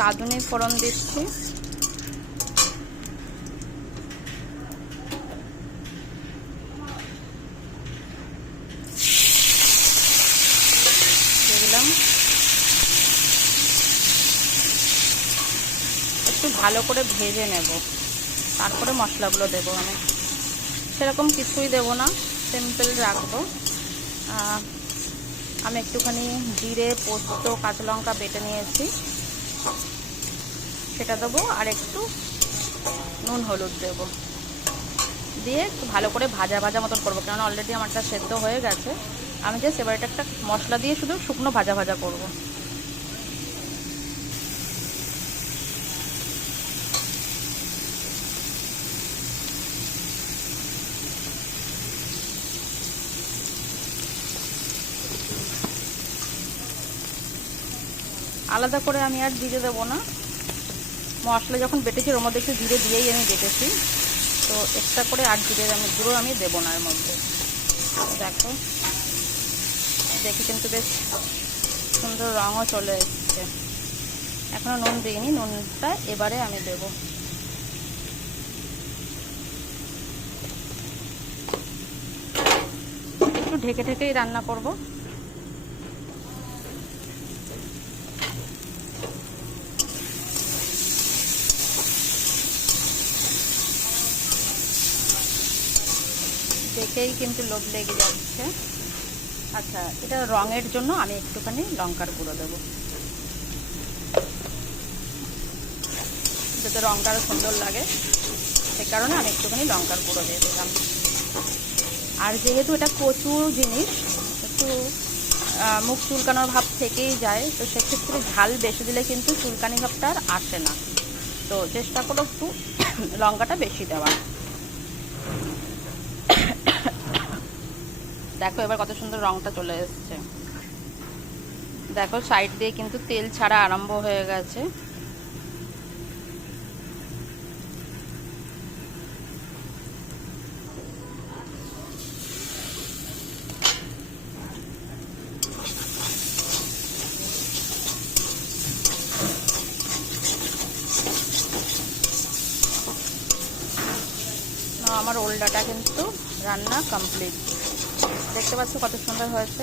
রাঁধুনি, ফোড়ন দিচ্ছি। একটু ভালো করে ভেজে নেব। তারপরে মশলাগুলো দেবো আমি। সেরকম কিছুই দেব না, সিম্পল রাখব। আমি একটুখানি জিরে, পোস্ত, কাঁচা লঙ্কা বেটে নিয়েছি। সেটা দেবো আর একটু নুন হলুদ দেব। দিয়ে ভালো করে ভাজা ভাজা মতন করব, কেননা অলরেডি আমারটা সেদ্ধ হয়ে গেছে। আমি জাস্ট এবার এটা একটা মশলা দিয়ে শুধু শুকনো ভাজা ভাজা করব। আলাদা করে আমি আর জিরে দেবো না। মশলা যখন বেটেছি, ওর মধ্যে একটু জিরে দিয়েই আমি বেটেছি। তো এক্সট্রা করে আর জিরে আমি গুঁড়ো আমি দেবো না এর মধ্যে। দেখো, দেখি কিন্তু বেশ সুন্দর রঙও চলে এসছে। এখনও নুন দিইনি, নুনটা এবারে আমি দেবো। একটু ঢেকে ঢেকেই রান্না করব। দেখেই কিন্তু লোভ লেগে যাচ্ছে। আচ্ছা এটা রঙের জন্য আমি একটুখানি লঙ্কার গুঁড়ো দেবো। যাতে রঙটা সুন্দর লাগে। সে কারণে আমি একটুখানি লঙ্কার গুঁড়ো দিয়ে দিলাম। আর যেহেতু এটা প্রচুর জিনিস, একটু মুখ চুলকানোর ভাব থেকেই যায়, তো সেক্ষেত্রে ঝাল বেশি দিলে কিন্তু চুলকানি ভাবটা আর আসে না। তো চেষ্টা করো একটু লঙ্কাটা বেশি দেওয়ার। দেখো এবার কত সুন্দর রংটা চলে এসছে। দেখো সাইড দিয়ে কিন্তু তেল ছাড়া আরম্ভ হয়ে গেছে। আমার ওল্ডাটা কিন্তু রান্না কমপ্লিট দেখতে পাচ্ছ কত সুন্দর হয়েছে।